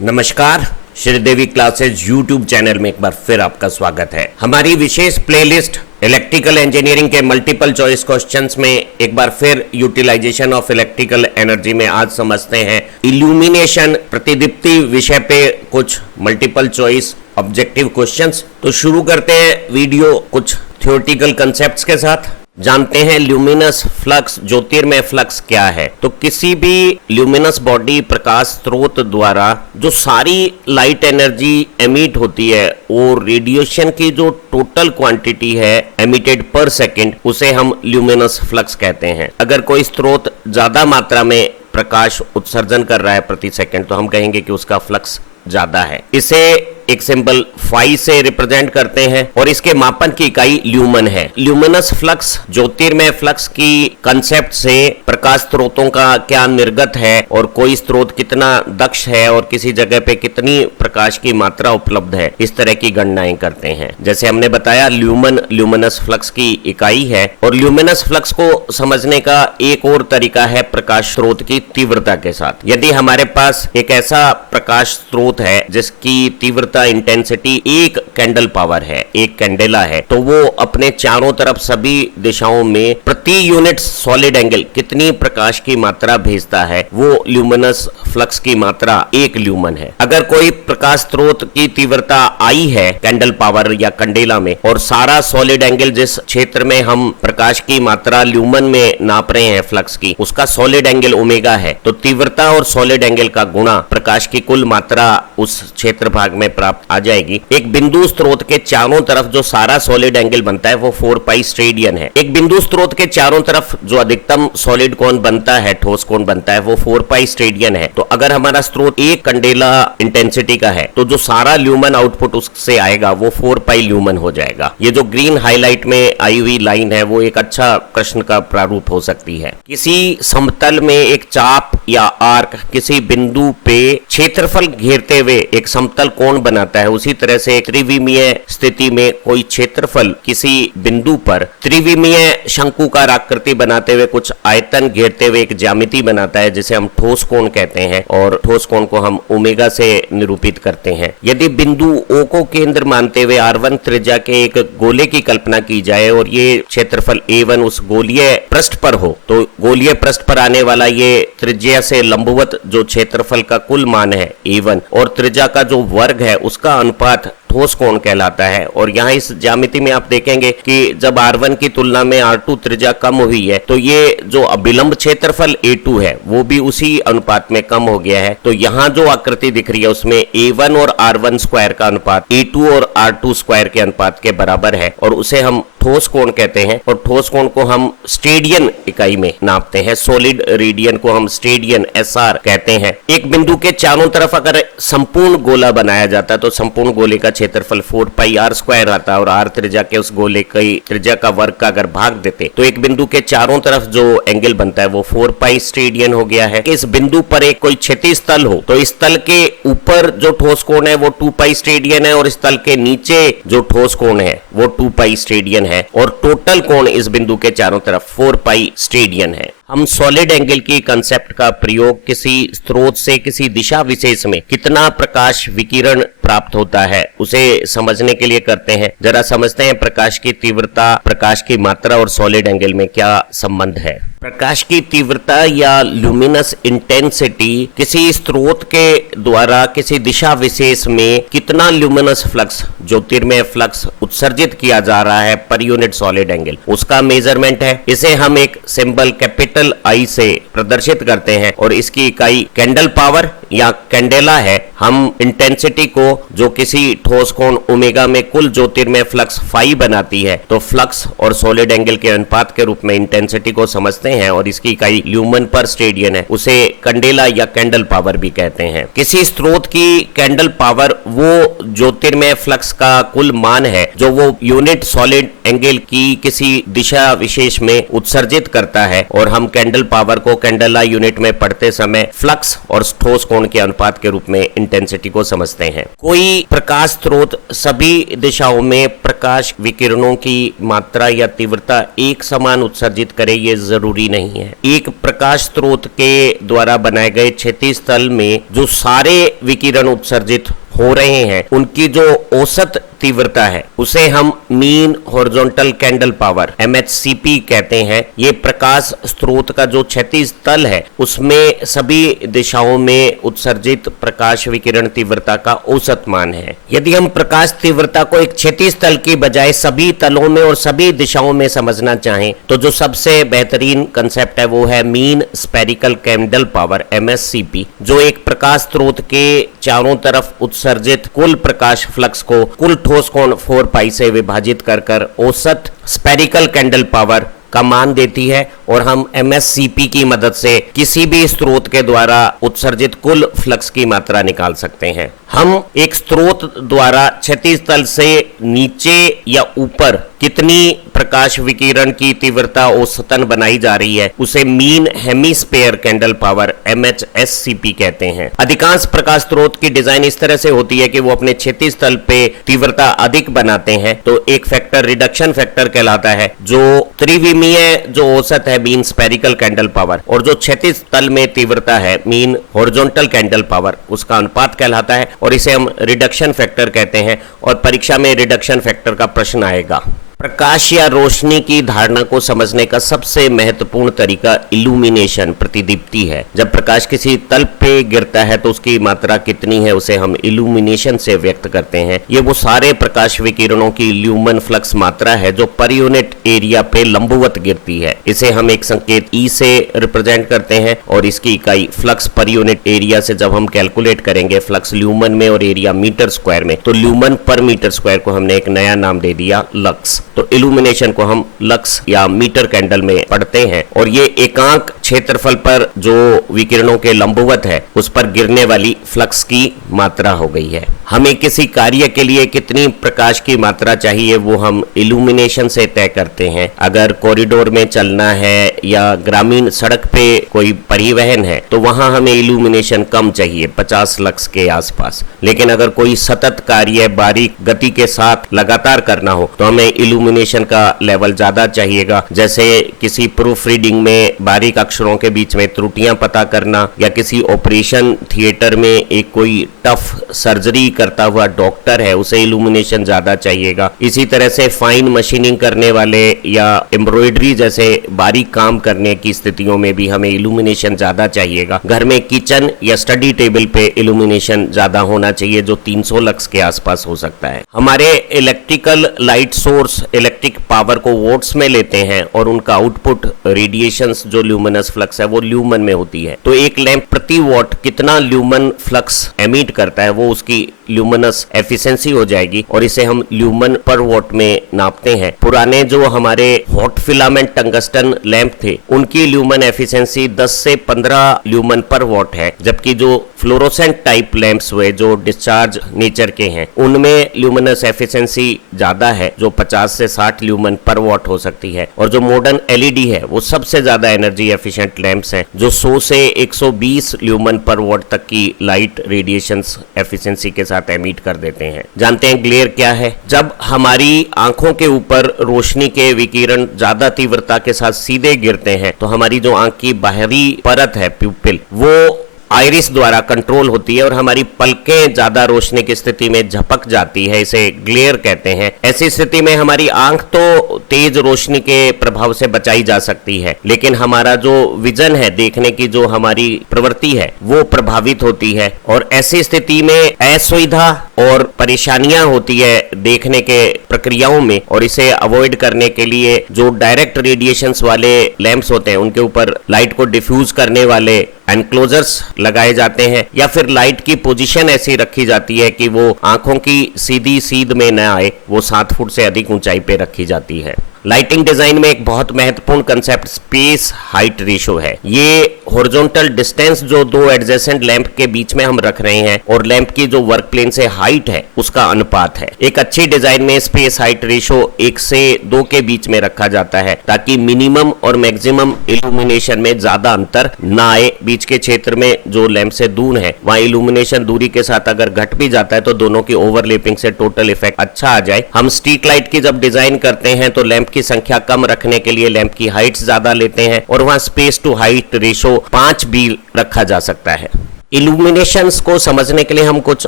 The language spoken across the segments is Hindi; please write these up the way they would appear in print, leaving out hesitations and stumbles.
नमस्कार, श्रीदेवी क्लासेज यूट्यूब चैनल में एक बार फिर आपका स्वागत है। हमारी विशेष प्लेलिस्ट इलेक्ट्रिकल इंजीनियरिंग के मल्टीपल चॉइस क्वेश्चंस में एक बार फिर यूटिलाइजेशन ऑफ इलेक्ट्रिकल एनर्जी में आज समझते हैं इल्यूमिनेशन प्रतिदीप्ति विषय पे कुछ मल्टीपल चॉइस ऑब्जेक्टिव क्वेश्चंस। तो शुरू करते हैं वीडियो कुछ थ्योरेटिकल कंसेप्ट्स के साथ। जानते हैं ल्यूमिनस फ्लक्स, ज्योतिर्मय फ्लक्स क्या है। तो किसी भी ल्यूमिनस बॉडी प्रकाश स्रोत द्वारा जो सारी लाइट एनर्जी एमिट होती है और रेडिएशन की जो टोटल क्वांटिटी है एमिटेड पर सेकंड, उसे हम ल्यूमिनस फ्लक्स कहते हैं। अगर कोई स्रोत ज्यादा मात्रा में प्रकाश उत्सर्जन कर रहा है प्रति सेकंड तो हम कहेंगे कि उसका फ्लक्स ज्यादा है। इसे एक सिंबल फाई से रिप्रेजेंट करते हैं और इसके मापन की इकाई ल्यूमन है। ल्यूमिनस फ्लक्स ज्योतिर्मय फ्लक्स की कंसेप्ट से प्रकाश स्रोतों का क्या निर्गत है और कोई स्रोत कितना दक्ष है और किसी जगह पे कितनी प्रकाश की मात्रा उपलब्ध है, इस तरह की गणनाएं करते हैं। जैसे हमने बताया ल्यूमन ल्यूमिनस फ्लक्स की इकाई है और ल्यूमिनस फ्लक्स को समझने का एक और तरीका है प्रकाश स्रोत की तीव्रता के साथ। यदि हमारे पास एक ऐसा प्रकाश स्रोत है जिसकी तीव्रता इंटेंसिटी एक कैंडल पावर है, एक कैंडेला है, तो वो अपने चारों तरफ सभी दिशाओं में प्रति यूनिट सॉलिड एंगल कितनी प्रकाश की मात्रा भेजता है, वो ल्यूमिनस फ्लक्स की मात्रा एक ल्यूमन है। अगर कोई प्रकाश स्रोत की तीव्रता आई है कैंडल पावर या कैंडेला में और सारा सॉलिड एंगल जिस क्षेत्र में हम प्रकाश की मात्रा ल्यूमन में नाप रहे हैं फ्लक्स की, उसका सॉलिड एंगल ओमेगा है, तो तीव्रता और सॉलिड एंगल का गुणा प्रकाश की कुल मात्रा उस क्षेत्र भाग में प्राप्त आ जाएगी। एक बिंदु स्रोत के चारों तरफ जो सारा सॉलिड एंगल बनता है वो 4 पाई स्टेडियन है। एक बिंदु स्रोत के चारों तरफ जो अधिकतम सॉलिड कोण बनता है, ठोस कोण बनता है, वो 4 पाई स्टेडियन है। तो अगर हमारा स्रोत एक कैंडेला इंटेंसिटी का है तो जो सारा ल्यूमन आउटपुट उससे आएगा वो 4 पाई ल्यूमन हो जाएगा। ये जो ग्रीन हाईलाइट में आई हुई लाइन है वो एक अच्छा प्रश्न का प्रारूप हो सकती है। किसी समतल में एक चाप या आर्क किसी बिंदु पे क्षेत्रफल घेरते हुए एक समतल कोण बनाता है, उसी तरह से त्रिविमीय स्थिति में कोई क्षेत्रफल किसी बिंदु पर त्रिविमीय शंकुकार आकृति बनाते हुए कुछ आयतन घेरते हुए एक ज्यामिति बनाता है जिसे हम ठोस कोण कहते हैं और ठोस कोण को हम ओमेगा से निरूपित करते हैं। यदि बिंदु O को केंद्र मानते हुए R1 त्रिज्या के एक गोले की कल्पना की जाए और ये क्षेत्रफल A1 उस गोलीय पृष्ठ पर हो तो गोलीय पृष्ठ पर आने वाला ये त्रिज्या से लंबवत जो क्षेत्रफल का कुल मान है A1 और त्रिज्या का जो वर्ग है उसका अनुपात ठोस कोण कहलाता है। और यहाँ इस ज्यामिति में आप देखेंगे कि जब R1 की तुलना में R2 त्रिज्या कम हुई है तो ये जो अभिलंब क्षेत्रफल A2 है वो भी उसी अनुपात में कम हो गया है। तो यहाँ जो आकृति दिख रही है उसमें A1 और R1 स्क्वायर का अनुपात A2 और R2 स्क्वायर के अनुपात के बराबर है और उसे हम ठोस कोण कहते हैं। और ठोस कोण को हम स्टेडियन इकाई में नापते हैं। सॉलिड रेडियन को हम स्टेडियन SR कहते हैं। एक बिंदु के चारों तरफ अगर संपूर्ण गोला बनाया जाता है तो संपूर्ण गोले का क्षेत्रफल 4 पाई R स्क्वायर आता है और R त्रिज्या के उस गोले की त्रिज्या का वर्ग का अगर भाग देते तो एक बिंदु के चारों तरफ जो एंगल बनता है वो 4 पाई स्टेडियन हो गया है। इस बिंदु पर एक कोई क्षैतिज तल हो तो इस तल के ऊपर जो ठोस कोण है वो 2 पाई स्टेडियन है और इस तल के नीचे जो ठोस कोण है वो 2 पाई स्टेडियन है और टोटल कोण इस बिंदु के चारों तरफ 4 पाई स्टेडियन है। हम सॉलिड एंगल की कंसेप्ट का प्रयोग किसी स्रोत से किसी दिशा विशेष में कितना प्रकाश विकिरण प्राप्त होता है उसे समझने के लिए करते हैं। जरा समझते हैं प्रकाश की तीव्रता, प्रकाश की मात्रा और सॉलिड एंगल में क्या संबंध है। प्रकाश की तीव्रता या ल्यूमिनस इंटेंसिटी किसी स्रोत के द्वारा किसी दिशा विशेष में कितना ल्यूमिनस फ्लक्स, ज्योतिर्मय फ्लक्स उत्सर्जित किया जा रहा है पर यूनिट सॉलिड एंगल, उसका मेजरमेंट है। इसे हम एक सिंबल कैपिटल I से प्रदर्शित करते हैं और इसकी इकाई कैंडल पावर या कैंडेला है। हम इंटेंसिटी को जो किसी ठोस कोण ओमेगा में कुल ज्योतिर्मय फ्लक्स फाई बनाती है तो फ्लक्स और सॉलिड एंगल के अनुपात के रूप में इंटेंसिटी को समझते हैं और इसकी इकाई ल्यूमन पर स्टेडियन है। उसे कैंडेला या कैंडल पावर भी कहते हैं। किसी स्रोत की कैंडल पावर वो ज्योतिर्मय फ्लक्स का कुल मान है जो वो यूनिट सॉलिड एंगल की किसी दिशा विशेष में उत्सर्जित करता है और हम कैंडल पावर को कैंडेला यूनिट में पढ़ते समय फ्लक्स और ठोस कोण कोण के अनुपात के रूप में इंटेंसिटी को समझते हैं। कोई प्रकाश स्रोत सभी दिशाओं में प्रकाश विकिरणों की मात्रा या तीव्रता एक समान उत्सर्जित करे ये जरूरी नहीं है। एक प्रकाश स्रोत के द्वारा बनाए गए क्षैतिज तल में जो सारे विकिरण उत्सर्जित हो रहे हैं उनकी जो औसत तीव्रता है उसे हम mean horizontal candle power MHCP कहते हैं। ये प्रकाश स्रोत का जो क्षैतिज तल है उसमें सभी दिशाओं में उत्सर्जित प्रकाश विकिरण तीव्रता का औसत मान है। यदि हम प्रकाश तीव्रता को एक क्षैतिज तल की बजाय सभी तलों में और सभी दिशाओं में समझना चाहें तो जो सबसे बेहतरीन कंसेप्ट है वो है mean spherical candle power MSCP, जो एक प्रकाश स्रोत के चारों तरफ उत्सर्जित कुल प्रकाश फ्लक्स को कुल ठोस कोण 4 पाई से विभाजित कर औसत स्फेरिकल कैंडल पावर का मान देती है और हम MSCP की मदद से किसी भी स्रोत के द्वारा उत्सर्जित कुल फ्लक्स की मात्रा निकाल सकते हैं। हम एक स्रोत द्वारा क्षैतिज तल से नीचे या ऊपर कितनी प्रकाश विकिरण की तीव्रता औसतन बनाई जा रही है उसे mean hemisphere candle power MHSCP कहते हैं। अधिकांश प्रकाश स्रोत की डिजाइन इस तरह से होती है कि वो अपने क्षैतिज तल पे तीव्रता अधिक बनाते हैं तो एक फैक्टर रिडक्शन फैक्टर कहलाता है, जो त्रिविमीय जो औसत है मीन स्फेरिकल कैंडल पावर और जो क्षैतिज तल में तीव्रता है मीन हॉरिजॉन्टल कैंडल पावर उसका अनुपात कहलाता है और इसे हम रिडक्शन फैक्टर कहते हैं और परीक्षा में रिडक्शन फैक्टर का प्रश्न आएगा। प्रकाश या रोशनी की धारणा को समझने का सबसे महत्वपूर्ण तरीका इल्यूमिनेशन प्रतिदीप्ति है। जब प्रकाश किसी तल पे गिरता है तो उसकी मात्रा कितनी है उसे हम इल्यूमिनेशन से व्यक्त करते हैं। ये वो सारे प्रकाश विकिरणों की ल्यूमन फ्लक्स मात्रा है जो पर यूनिट एरिया पे लंबवत गिरती है। इसे हम एक संकेत E से रिप्रेजेंट करते हैं और इसकी इकाई फ्लक्स पर यूनिट एरिया से जब हम कैलकुलेट करेंगे फ्लक्स ल्यूमन में और एरिया मीटर स्क्वायर में तो ल्यूमन पर मीटर स्क्वायर को हमने एक नया नाम दे दिया लक्स। तो इल्यूमिनेशन को हम लक्स या मीटर कैंडल में पढ़ते हैं और ये एकांक क्षेत्रफल पर जो विकिरणों के लंबवत है उस पर गिरने वाली फ्लक्स की मात्रा हो गई है। हमें किसी कार्य के लिए कितनी प्रकाश की मात्रा चाहिए वो हम इल्यूमिनेशन से तय करते हैं। अगर कॉरिडोर में चलना है या ग्रामीण सड़क पे कोई परिवहन है तो वहां हमें इल्यूमिनेशन कम चाहिए 50 लक्स के आसपास, लेकिन अगर कोई सतत कार्य बारीक गति के साथ लगातार करना हो तो हमें इल्यूमिनेशन का लेवल ज्यादा चाहिएगा। जैसे किसी प्रूफ रीडिंग में बारीक अक्षरों के बीच में त्रुटियां पता करना या किसी ऑपरेशन थिएटर में एक कोई टफ सर्जरी करता हुआ डॉक्टर है उसे इल्यूमिनेशन ज्यादा चाहिएगा। इसी तरह से फाइन मशीनिंग करने वाले या एम्ब्रॉयडरी जैसे बारीक काम करने की स्थितियों में भी हमें इल्यूमिनेशन ज्यादा चाहिएगा। घर में किचन या स्टडी टेबल पे इल्यूमिनेशन ज्यादा होना चाहिए जो 300 लक्स के आसपास हो सकता है। हमारे electrical light source electric power को वोट्स में लेते हैं और उनका आउटपुट रेडिएशंस जो ल्यूमिनस फ्लक्स है वो ल्यूमन में होती है। तो एक लैंप प्रति वॉट कितना ल्यूमन फ्लक्स एमिट करता है वो उसकी ल्यूमिनस एफिशिएंसी हो जाएगी और इसे हम ल्यूमन पर वॉट में नापते हैं। पुराने जो हमारे हॉट फिलामेंट टंगस्टन लैंप थे उनकी ल्यूमन एफिशिएंसी 10 से 15 ल्यूमन पर वॉट है, जबकि जो फ्लोरोसेंट टाइप लैंप्स हुए जो डिस्चार्ज नेचर के हैं उनमें ल्यूमिनस एफिशिएंसी ज्यादा है जो 50 से 60 ल्यूमन पर वॉट हो सकती है। और जो मॉडर्न एलईडी है वो सबसे ज्यादा एनर्जी एफिशिएंट लैंप्स हैं जो 100 से 120 ल्यूमन पर वॉट तक की लाइट रेडिएशंस एफिशिएंसी के साथ एमिट कर देते हैं। जानते हैं ग्लेयर क्या है? जब हमारी आंखों के ऊपर रोशनी के विकिरण ज्यादा तीव्रता के साथ सीधे गिरते हैं तो हमारी जो आंख की बाहरी परत है प्यूपिल वो आइरिस द्वारा कंट्रोल होती है और हमारी पलकें ज्यादा रोशनी की स्थिति में झपक जाती है, इसे ग्लेयर कहते हैं। ऐसी स्थिति में हमारी आंख तो तेज रोशनी के प्रभाव से बचाई जा सकती है, लेकिन हमारा जो विजन है देखने की जो हमारी प्रवृत्ति है वो प्रभावित होती है और ऐसी स्थिति में असुविधा और परेशानियां होती है देखने के प्रक्रियाओं में। और इसे अवॉइड करने के लिए जो डायरेक्ट रेडिएशंस वाले लैंप्स होते हैं उनके ऊपर लाइट को डिफ्यूज करने वाले एनक्लोजर्स लगाए जाते हैं या फिर लाइट की पोजीशन ऐसी रखी जाती है कि वो आंखों की सीधी सीध में न आए, वो 7 फुट से अधिक ऊंचाई पे रखी जाती है। लाइटिंग डिजाइन में एक बहुत महत्वपूर्ण कंसेप्ट स्पेस हाइट रेशो है। ये हॉरिजॉन्टल डिस्टेंस जो दो एडजेसेंट लैंप के बीच में हम रख रहे हैं और लैंप की जो वर्क प्लेन से हाइट है उसका अनुपात है। एक अच्छी डिजाइन में स्पेस हाइट रेशो 1 से 2 के बीच में रखा जाता है ताकि मिनिमम और मैक्सिमम इल्यूमिनेशन में ज्यादा अंतर ना आए। बीच के क्षेत्र में जो लैंप से दूर है वहां इल्यूमिनेशन दूरी के साथ अगर घट भी जाता है तो दोनों की ओवरलैपिंग से टोटल इफेक्ट अच्छा आ जाए। हम स्ट्रीट लाइट की जब डिजाइन करते हैं तो लैंप की संख्या कम रखने के लिए लैंप की हाइट ज्यादा लेते हैं और वहां स्पेस टू हाइट रेशो 5 भी रखा जा सकता है। इल्यूमिनेशंस को समझने के लिए हम कुछ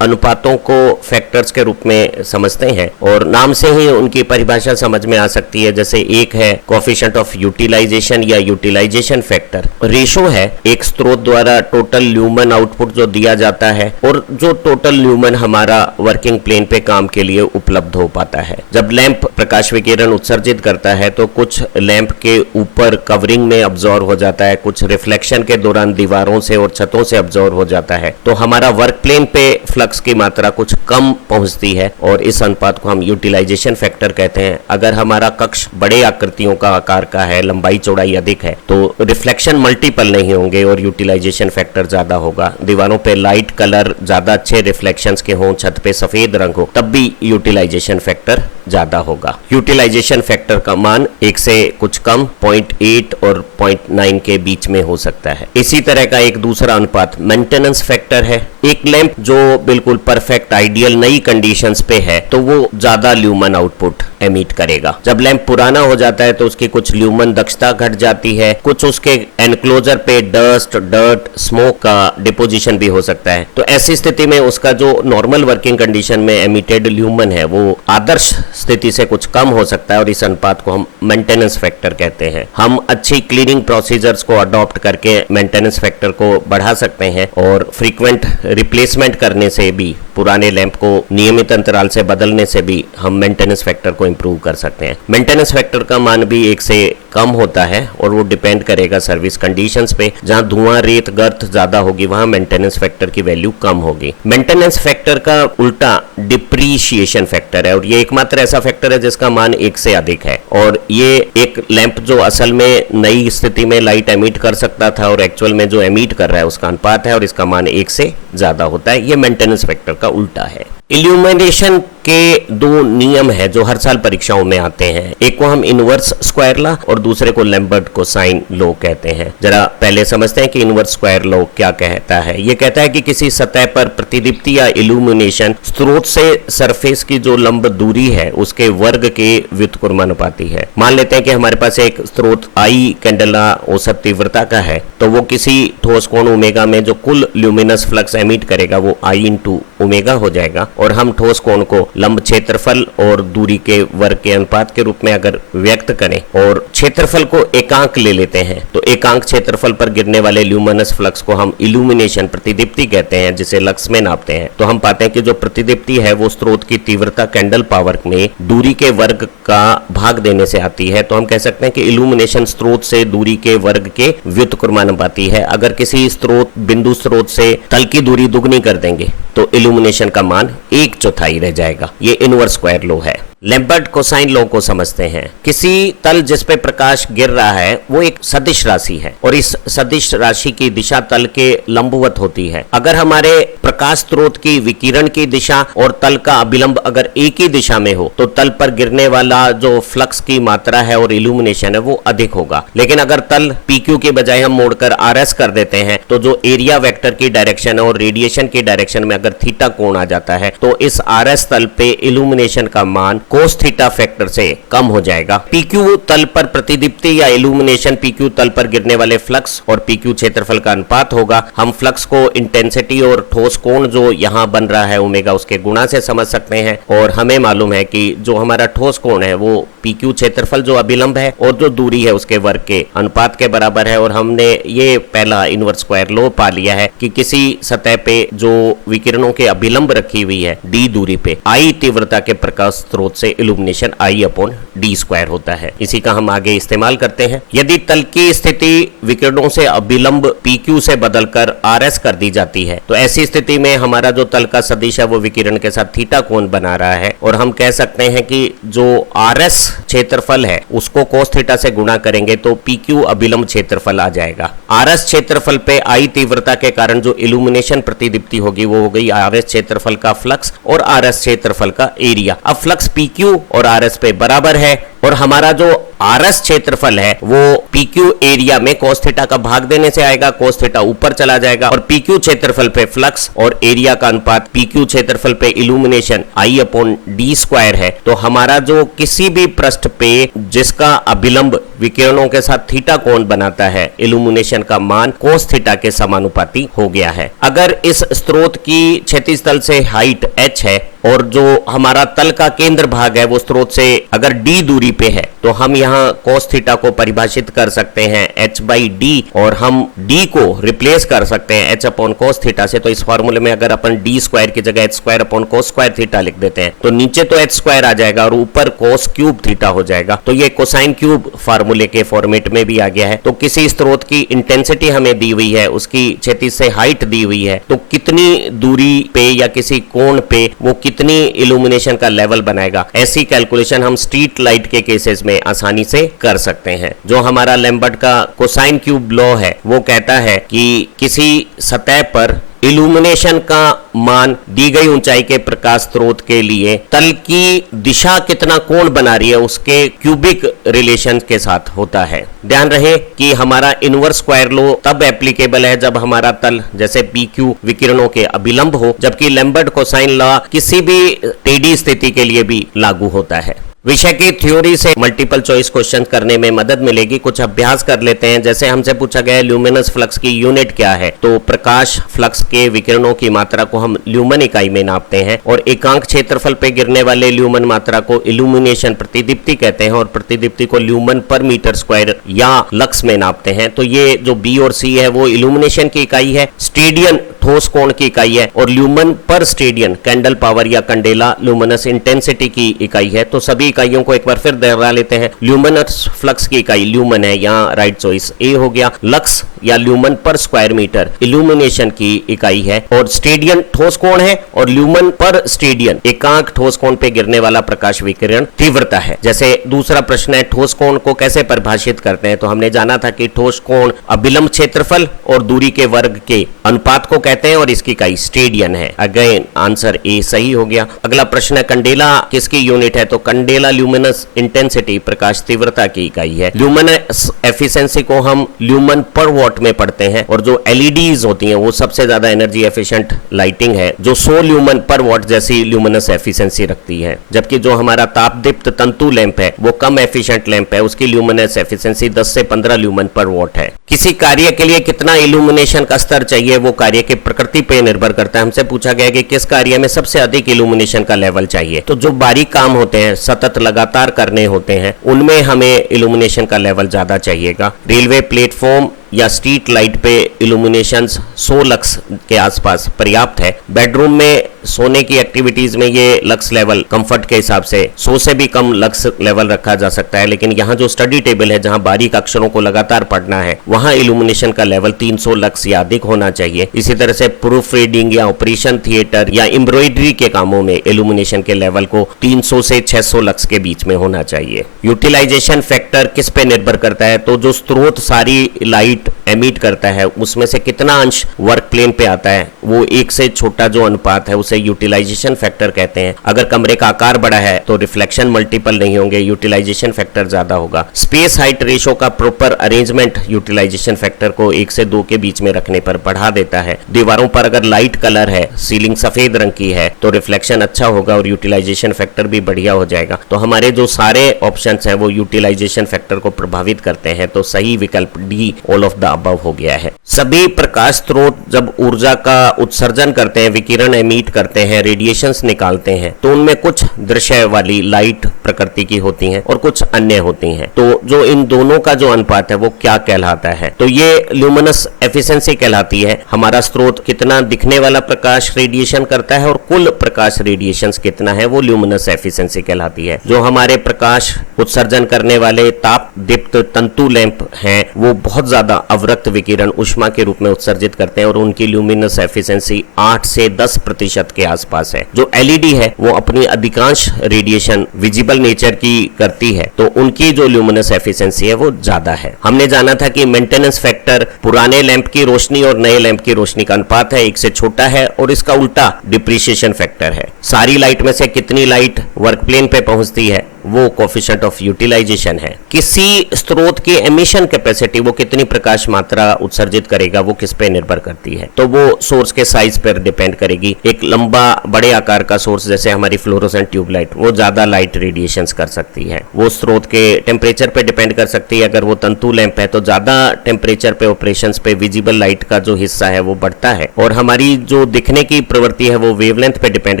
अनुपातों को फैक्टर्स के रूप में समझते हैं और नाम से ही उनकी परिभाषा समझ में आ सकती है। जैसे एक है कोएफिशिएंट ऑफ यूटिलाइजेशन या यूटिलाइजेशन फैक्टर। रेशो है एक स्रोत द्वारा टोटल ल्यूमन आउटपुट जो दिया जाता है और जो टोटल ल्यूमन हमारा वर्किंग प्लेन पे काम के लिए उपलब्ध हो पाता है। जब लैंप प्रकाश विकिरण उत्सर्जित करता है तो कुछ लैंप के ऊपर कवरिंग में अब्जॉर्ब हो जाता है, कुछ रिफ्लेक्शन के दौरान दीवारों से और छतों से अब्जॉर्ब हो जाता है, तो हमारा वर्क प्लेन पे फ्लक्स की मात्रा कुछ कम पहुंचती है और इस अनुपात को हम यूटिलाइजेशन फैक्टर कहते हैं। अगर हमारा कक्ष बड़े आकृतियों का आकार का है, लंबाई चौड़ाई अधिक है, तो रिफ्लेक्शन मल्टीपल नहीं होंगे और यूटिलाइजेशन फैक्टर ज्यादा होगा। दीवारों पे लाइट कलर ज्यादा अच्छे रिफ्लेक्शंस के हों, छत पे सफेद रंग हो, तब भी यूटिलाइजेशन फैक्टर ज्यादा होगा। यूटिलाइजेशन फैक्टर का मान 1 से कुछ कम 0.8 और 0.9 के बीच में हो सकता है। इसी तरह का एक दूसरा अनुपात मेंटेनेंस फैक्टर है। एक लैंप जो बिल्कुल परफेक्ट आइडियल नई कंडीशंस पे है तो वो ज्यादा ल्यूमन आउटपुट एमिट करेगा। जब लैंप पुराना हो जाता है तो उसकी कुछ ल्यूमन दक्षता घट जाती है, कुछ उसके एनक्लोजर पे डस्ट, डर्ट, स्मोक का डिपोजिशन भी हो सकता है। तो ऐसी स्थिति में उसका जो नॉर्मल वर्किंग कंडीशन में एमिटेड ल्यूमन है वो आदर्श स्थिति से कुछ कम हो सकता है और इस अनुपात को हम मेंटेनेंस फैक्टर कहते हैं। हम अच्छी क्लीनिंग प्रोसीजर्स को अडॉप्ट करके मेंटेनेंस फैक्टर को बढ़ा सकते हैं और फ्रीक्वेंट रिप्लेसमेंट करने से भी, पुराने लैंप को नियमित अंतराल से बदलने से भी हम मेंटेनेंस फैक्टर को इंप्रूव कर सकते हैं। मेंटेनेंस फैक्टर का मान भी 1 से कम होता है और वो डिपेंड करेगा सर्विस कंडीशंस पे। जहां धुआं, रेत, गर्त ज्यादा होगी वहां मेंटेनेंस फैक्टर की वैल्यू कम होगी। मेंटेनेंस फैक्टर का उल्टा डिप्रीशिएशन फैक्टर है और ये एकमात्र ऐसा फैक्टर है जिसका मान 1 से अधिक है। और ये एक लैंप जो असल में नई स्थिति में लाइट एमिट कर सकता था और एक्चुअल में जो एमिट कर रहा है उसका अनुपात है और इसका मान 1 से ज्यादा होता है। ये मेंटेनेंस फैक्टर का उल्टा है। इल्यूमिनेशन के 2 नियम है जो हर साल परीक्षाओं में आते हैं। एक को हम इनवर्स स्क्वायर लॉ और दूसरे को लैम्बर्ट कोसाइन लॉ कहते हैं। जरा पहले समझते हैं कि इनवर्स स्क्वायर लॉ क्या कहता है। ये कहता है कि किसी सतह पर प्रतिदीप्ति या इल्यूमिनेशन स्रोत से सरफेस की जो लंब दूरी है उसके वर्ग के व्युत्क्रमानुपाती है। मान लेते हैं कि हमारे पास एक स्रोत आई कैंडेला औसत तीव्रता का है, तो वो किसी ठोस कोण ओमेगा में जो कुल ल्यूमिनस फ्लक्स एमिट करेगा वो आई इंटू ओमेगा हो जाएगा। और हम ठोस कोण को लंब क्षेत्रफल और दूरी के वर्ग के अनुपात के रूप में अगर व्यक्त करें और क्षेत्रफल को एकांक ले लेते हैं तो एकांक क्षेत्रफल पर गिरने वाले ल्यूमिनस फ्लक्स को हम इल्यूमिनेशन प्रतिदीप्ति कहते हैं, जिसे लक्स में नापते हैं। तो हम पाते हैं कि जो प्रतिदीप्ति है वो स्रोत की तीव्रता कैंडल पावर में दूरी के वर्ग का भाग देने से आती है। तो हम कह सकते हैं कि इल्यूमिनेशन स्रोत से दूरी के वर्ग के व्युत्क्रमानुपाती है। अगर किसी स्रोत बिंदु स्रोत से तल की दूरी दुगनी कर देंगे तो इल्यूमिनेशन का मान 1/4 रह जाएगा। ये इनवर्स स्क्वायर लॉ है। लैम्बर्ट कोसाइन लॉ को समझते हैं। किसी तल जिस पे प्रकाश गिर रहा है वो एक सदिश राशि है और इस सदिश राशि की दिशा तल के लंबवत होती है। अगर हमारे प्रकाश स्रोत की विकिरण की दिशा और तल का अभिलंब अगर एक ही दिशा में हो तो तल पर गिरने वाला जो फ्लक्स की मात्रा है और इल्यूमिनेशन है वो अधिक होगा। लेकिन अगर तल PQ के बजाय हम मोड़कर RS कर देते हैं तो जो एरिया वेक्टर की डायरेक्शन है और रेडिएशन की डायरेक्शन में अगर थीटा कोण आ जाता है तो इस RS तल पे इल्यूमिनेशन का मान कोस थीटा फैक्टर से कम हो जाएगा। PQ तल पर प्रतिदीप्ति या इल्यूमिनेशन PQ तल पर गिरने वाले फ्लक्स और PQ क्षेत्रफल का अनुपात होगा। हम फ्लक्स को इंटेंसिटी और ठोस कोण जो यहाँ बन रहा है ओमेगा उसके गुणा से समझ सकते हैं और हमें मालूम है कि जो हमारा ठोस कोण है वो PQ क्षेत्रफल जो अभिलंब है और जो दूरी है उसके वर्ग के अनुपात के बराबर है। और हमने ये पहला इनवर्स स्क्वायर लॉ पा लिया है कि किसी सतह पे जो विकिरणों के अभिलंब रखी हुई है d दूरी पे I तीव्रता के प्रकाश स्रोत से इल्यूमिनेशन I/d डी स्क्वायर होता है। इसी का हम आगे इस्तेमाल करते हैं। यदि तल की स्थिति विकिरणों से अभिलंब PQ से बदलकर RS कर दी जाती है तो ऐसी स्थिति में हमारा जो तल का सदिश है वो विकिरण के साथ थीटा कोण बना रहा है, और हम कह सकते हैं कि जो RS क्षेत्रफल है उसको cos थीटा से गुणा करेंगे तो PQ अभिलंब क्षेत्रफल आ जाएगा। RS क्षेत्रफल पे I तीव्रता के कारण जो इल्यूमिनेशन प्रतिदीप्ति होगी वो हो गई RS क्षेत्रफल का फ्लक्स और RS क्षेत्रफल का एरिया। अब फ्लक्स PQ और RS पे बराबर है, और हमारा जो RS क्षेत्रफल है वो PQ एरिया में cos थीटा का भाग देने से आएगा, cos थीटा ऊपर चला जाएगा, और PQ क्षेत्रफल पे फ्लक्स और एरिया का अनुपात PQ क्षेत्रफल पे इल्यूमिनेशन I/d स्क्वायर है। तो हमारा जो किसी भी पृष्ठ पे जिसका अभिलंब विकिरणों के साथ थीटा कोण बनाता है, इल्यूमिनेशन का मान cos थीटा के समानुपाती हो गया है। अगर इस स्रोत की क्षैतिज तल से हाइट h है और जो हमारा तल का केंद्र भाग है वो स्रोत से अगर d दूरी पे है तो हम यहाँ cos थीटा को परिभाषित कर सकते हैं h/d, और हम d को रिप्लेस कर सकते हैं h/cos थीटा से। तो इस फॉर्मूले में अगर अपन d स्क्वायर की जगह h²/cos स्क्वायर थीटा लिख देते हैं तो नीचे तो h स्क्वायर आ जाएगा और ऊपर cos क्यूब थीटा हो जाएगा। तो ये कोसाइन क्यूब फॉर्मूले के फॉर्मेट में भी आ गया है। तो किसी स्रोत की इंटेंसिटी हमें दी हुई है, उसकी क्षैतिज से हाइट दी हुई है, तो कितनी दूरी पे या किसी कोण पे वो कितनी इल्यूमिनेशन का लेवल बनाएगा, ऐसी कैलकुलेशन हम स्ट्रीट लाइट के केसेस में आसानी से कर सकते हैं। जो हमारा लैम्बर्ट का कोसाइन क्यूब लॉ है वो कहता है कि किसी सतह पर इल्यूमिनेशन का मान दी गई ऊंचाई के प्रकाश स्रोत के लिए तल की दिशा कितना कोण बना रही है उसके क्यूबिक रिलेशन के साथ होता है। ध्यान रहे कि हमारा इनवर्स स्क्वायर लॉ तब एप्लीकेबल है जब हमारा तल जैसे PQ विकिरणों के अभिलंब हो, जबकि लैम्बर्ट कोसाइन लॉ किसी भी टेढ़ी स्थिति के लिए भी लागू होता है। विषय की थ्योरी से मल्टीपल चॉइस क्वेश्चन करने में मदद मिलेगी। कुछ अभ्यास कर लेते हैं। जैसे हमसे पूछा गया है ल्यूमिनस फ्लक्स की यूनिट क्या है, तो प्रकाश फ्लक्स के विकिरणों की मात्रा को हम ल्यूमन इकाई में नापते हैं, और एकांक क्षेत्रफल पे गिरने वाले ल्यूमन मात्रा को इल्यूमिनेशन प्रतिदीप्ति कहते हैं, और प्रतिदीप्ति को ल्यूमन पर मीटर स्क्वायर या लक्स में नापते हैं। तो ये जो B और C है वो इल्यूमिनेशन की इकाई है, स्टेडियन ठोस कोण की इकाई है, और ल्यूमन पर स्टेडियन कैंडल पावर या कंडेला ल्यूमिनस इंटेंसिटी की इकाई है। तो सभी इकाइयों को एक बार फिर दोहरा लेते हैं। ल्यूमिनस फ्लक्स की इकाई ल्यूमन है, यहाँ राइट चॉइस ए हो गया। लक्स या ल्यूमन पर स्क्वायर मीटर इल्यूमिनेशन की इकाई है, और स्टेडियन ठोस कोण है, और ल्यूमन पर स्टेडियन एकांक ठोस कोण पे गिरने वाला प्रकाश विकिरण तीव्रता है। जैसे दूसरा प्रश्न है ठोस कोण को कैसे परिभाषित करते हैं, तो हमने जाना था कि ठोस कोण अभिलंब क्षेत्रफल और दूरी के वर्ग के अनुपात को कहते हैं, और इसकी इकाई स्टेडियन है। अगेन आंसर ए सही हो गया। अगला प्रश्न है कंडेला किसकी यूनिट है, तो कंडेला ल्यूमिनस इंटेंसिटी प्रकाश तीव्रता की इकाई है। ल्यूमिनस एफिशिएंसी को हम ल्यूमन पर वॉट में पढ़ते हैं, और जो एलईडीज होती हैं वो सबसे ज्यादा एनर्जी एफिशिएंट लाइटिंग है जो 100 ल्यूमन पर वॉट जैसी ल्यूमिनस एफिशिएंसी रखती है। जबकि जो हमारा तापदीप्त तंतु लैंप है वो कम एफिशिएंट लैंप है, उसकी ल्यूमिनस एफिशिएंसी 10 से 15 ल्यूमन पर वॉट है। किसी कार्य के लिए कितना इल्यूमिनेशन का स्तर चाहिए वो कार्य के प्रकृति पे निर्भर करता है। हमसे पूछा गया कि किस कार्य में सबसे अधिक इल्यूमिनेशन का लेवल चाहिए, तो जो बारीक काम होते हैं सतत लगातार करने होते हैं उनमें हमें इल्यूमिनेशन का लेवल ज्यादा चाहिएगा। रेलवे प्लेटफॉर्म या स्ट्रीट लाइट पे इल्यूमिनेशन 100 लक्स के आसपास पर्याप्त है। बेडरूम में सोने की एक्टिविटीज में ये लक्स लेवल कंफर्ट के हिसाब से 100 से भी कम लक्स लेवल रखा जा सकता है, लेकिन यहाँ जो स्टडी टेबल है जहाँ बारीक अक्षरों को लगातार पढ़ना है वहाँ इल्यूमिनेशन का लेवल 300 लक्स या अधिक होना चाहिए। इसी तरह से प्रूफ रीडिंग या ऑपरेशन थिएटर या एम्ब्रॉयडरी के कामों में इल्यूमिनेशन के लेवल को 300 से 600 लक्स के बीच में होना चाहिए। यूटिलाइजेशन फैक्टर किस पे निर्भर करता है, तो जो स्रोत सारी लाइट एमिट करता है उसमें से कितना अंश वर्क प्लेन पे आता है वो एक से छोटा जो अनुपात है उसे यूटिलाइजेशन फैक्टर कहते हैं। अगर कमरे का आकार बड़ा है तो रिफ्लेक्शन मल्टीपल नहीं होंगे, यूटिलाइजेशन फैक्टर ज्यादा होगा। स्पेस हाइट रेशो का प्रॉपर अरेंजमेंट यूटिलाइजेशन फैक्टर को 1 से 2 के बीच में रखने पर बढ़ा देता है। दीवारों पर अगर लाइट कलर है, सीलिंग सफेद रंग की है तो रिफ्लेक्शन अच्छा होगा और यूटिलाइजेशन फैक्टर भी बढ़िया हो जाएगा। तो हमारे जो सारे ऑप्शंस हैं वो यूटिलाइजेशन फैक्टर को प्रभावित करते हैं, तो सही विकल्प D all of of the above हो गया है। सभी प्रकाश स्रोत जब ऊर्जा का उत्सर्जन करते हैं, विकिरण एमिट करते हैं, रेडिएशंस निकालते हैं, तो उनमें कुछ दृश्य वाली लाइट प्रकृति की होती हैं और कुछ अन्य होती हैं। तो जो इन दोनों का जो अनुपात है वो क्या कहलाता है? तो ये ल्यूमिनस एफिशिएंसी कहलाती है। हमारा स्रोत कितना दिखने वाला प्रकाश रेडिएशन करता है और कुल प्रकाश रेडिएशंस कितना है, वो ल्यूमिनस एफिशिएंसी कहलाती है। जो हमारे प्रकाश उत्सर्जन करने वाले ताप दीप्त तंतु लैंप हैं, वो बहुत ज्यादा अवरक्त विकिरण ऊष्मा के रूप में उत्सर्जित करते हैं और उनकी ल्यूमिनस एफिशिएंसी 8 से 10% के आसपास है। जो एलईडी है वो अपनी अधिकांश रेडिएशन विजिबल नेचर की करती है, तो उनकी जो ल्यूमिनस एफिशिएंसी है वो ज्यादा है। हमने जाना था कि मेंटेनेंस फैक्टर पुराने लैंप की रोशनी और नए लैंप की रोशनी का अनुपात है, 1 से छोटा है, और इसका उल्टा डिप्रिसिएशन फैक्टर है। सारी लाइट में से कितनी लाइट वर्क प्लेन पे पहुंचती है वो कोफिशिएंट ऑफ यूटिलाइजेशन है। किसी स्रोत की एमिशन कैपेसिटी, वो कितनी प्रकाश मात्रा उत्सर्जित करेगा, वो किस पे निर्भर करती है? तो वो सोर्स के साइज पर डिपेंड करेगी। एक लंबा बड़े आकार का सोर्स जैसे हमारी फ्लोरोसेंट ट्यूबलाइट, वो ज्यादा लाइट रेडिएशंस कर सकती है। वो स्रोत के टेम्परेचर पे डिपेंड कर सकती है। अगर वो तंतु लैंप है तो ज्यादा टेम्परेचर पे ऑपरेशंस पे विजिबल लाइट का जो हिस्सा है वो बढ़ता है। और हमारी जो दिखने की प्रवृत्ति है वो वेवलेंथ पे डिपेंड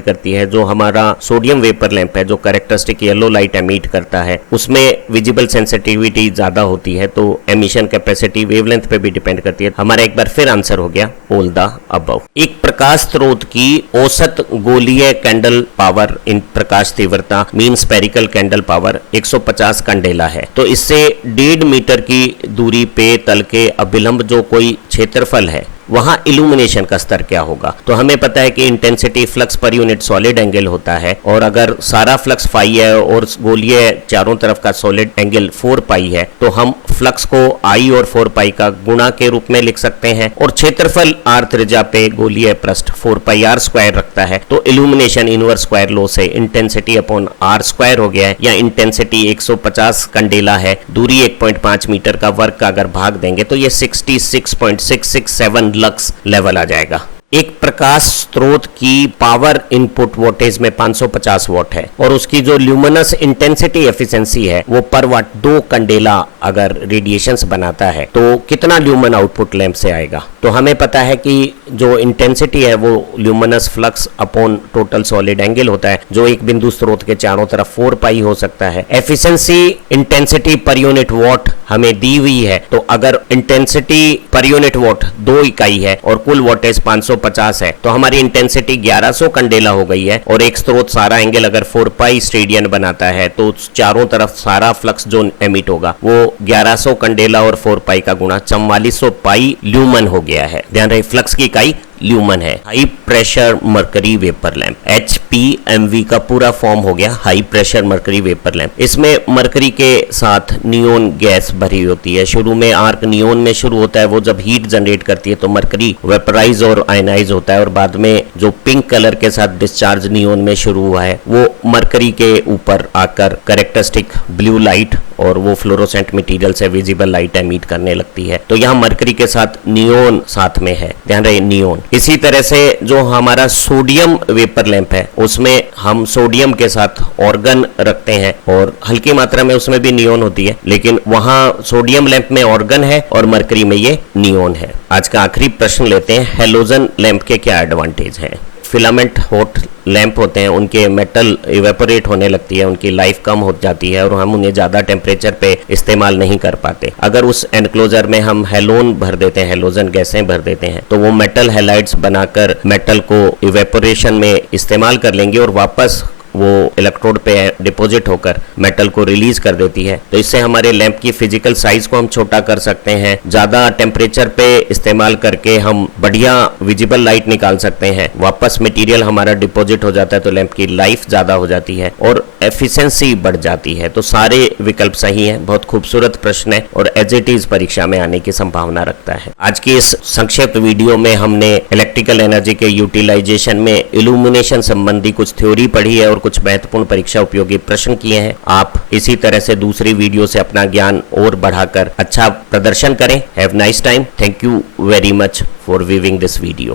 करती है। जो हमारा सोडियम वेपर लैंप है जो कैरेक्टरिस्टिक येलो लाइट एमिट करता है, उसमें विजिबल सेंसिटिविटी ज्यादा होती है, तो एमिशन कैपेसिटी वेवलेंथ पे भी डिपेंड करती है। हमारा एक बार फिर आंसर हो गया ऑल द अबव। एक प्रकाश स्रोत की औसत गोलीय कैंडल पावर इन प्रकाश तीव्रता mean spherical candle power 150 candela है। तो इससे 1.5 मीटर की दूरी पे तल के अभिलंब जो कोई क्षेत्रफल है वहां इल्यूमिनेशन का स्तर क्या होगा? तो हमें पता है कि intensity flux per unit solid angle होता है, और अगर सारा फ्लक्स फाई है और गोलीय चारों तरफ का सॉलिड एंगल 4 पाई है, तो हम फ्लक्स को आई और 4 पाई का गुणा के रूप में लिख सकते हैं। और क्षेत्रफल आर त्रिज्या पे गोलीय पृष्ठ 4 पाई आर स्क्वायर रखता है, तो इल्यूमिनेशन इनवर्स स्क्वायर लॉ से इंटेंसिटी अपॉन आर स्क्वायर हो गया है, या इंटेंसिटी 150 कैंडेला है, दूरी 1.5 मीटर का वर्ग का अगर भाग देंगे तो ये 66.667 लक्स लेवल आ जाएगा। एक प्रकाश स्रोत की पावर इनपुट वोल्टेज में 550 वॉट है और उसकी जो ल्यूमिनस इंटेंसिटी एफिशिएंसी है वो पर वाट 2 कैंडेला अगर रेडिएशंस बनाता है तो कितना ल्यूमन आउटपुट लैंप से आएगा? तो हमें पता है कि जो इंटेंसिटी है वो luminous flux upon total solid angle होता है, जो एक बिंदु स्रोत के चारों तरफ 4 पाई हो सकता है। Efficiency intensity per unit what हमें दी हुई है, तो अगर इंटेंसिटी पर यूनिट वॉट 2 इकाई है और कुल वोल्टेज 550 है, तो हमारी इंटेंसिटी 1100 कैंडेला हो गई है। और एक स्रोत सारा एंगल अगर 4 पाई स्टेडियन बनाता है तो चारों तरफ सारा फ्लक्स जो एमिट होगा वो 1100 कैंडेला और 4 पाई का गुणा 4400 पाई ल्यूमन हो गया है। ध्यान रहे फ्लक्स की इकाई ल्यूमन है। High pressure mercury vapour lamp, HPMV का पूरा फॉर्म हो गया high pressure mercury vapour lamp. इसमें मरकरी के साथ नियोन गैस भरी होती है। शुरू में आर्क नियोन में शुरू होता है, वो जब हीट जनरेट करती है तो मरकरी वेपराइज और आयनाइज होता है, और बाद में जो पिंक कलर के साथ डिस्चार्ज नियोन में शुरू हुआ है वो मरकरी के ऊपर आकर कैरेक्टरिस्टिक ब्लू लाइट और वो फ्लोरोसेंट मटेरियल से विजिबल लाइट एमिट करने लगती है। तो यहाँ मरकरी के साथ नियोन साथ में है, ध्यान रहे नियोन। इसी तरह से जो हमारा सोडियम वेपर लैंप है उसमें हम सोडियम के साथ ऑर्गन रखते हैं और हल्की मात्रा में उसमें भी नियोन होती है, लेकिन वहां सोडियम लैंप में ऑर्गन है और मरकरी में ये नियोन है। आज का आखिरी प्रश्न लेते हैं, हैलोजन लैंप के क्या एडवांटेज हैं? फिलामेंट हॉट लैंप होते हैं, उनके मेटल इवेपोरेट होने लगती है, उनकी लाइफ कम हो जाती है और हम उन्हें ज़्यादा टेम्परेचर पे इस्तेमाल नहीं कर पाते। अगर उस एनक्लोजर में हम हेलोन भर देते हैं, हेलोजन गैसें भर देते हैं, तो वो मेटल हैलाइड्स बनाकर मेटल को इवेपोरेशन में इस्तेमाल कर लेंगे और वापस वो इलेक्ट्रोड पे डिपॉजिट होकर मेटल को रिलीज कर देती है। तो इससे हमारे लैंप की फिजिकल साइज को हम छोटा कर सकते हैं। ज्यादा टेम्परेचर पे इस्तेमाल करके हम बढ़िया विजिबल लाइट निकाल सकते हैं। वापस मटेरियल हमारा डिपॉजिट हो जाता है तो लैंप की लाइफ ज्यादा हो जाती है और एफिशिएंसी बढ़ जाती है। तो सारे विकल्प सही हैं। बहुत खूबसूरत प्रश्न है और एज इट इज परीक्षा में आने की संभावना रखता है। आज की इस संक्षिप्त वीडियो में हमने इलेक्ट्रिकल एनर्जी के यूटिलाइजेशन में इल्यूमिनेशन संबंधी कुछ थ्योरी पढ़ी है और कुछ महत्वपूर्ण परीक्षा उपयोगी प्रश्न किए हैं। आप इसी तरह से दूसरी वीडियो से अपना ज्ञान और बढ़ाकर अच्छा प्रदर्शन करें। Have nice time. Thank you very much for viewing this video.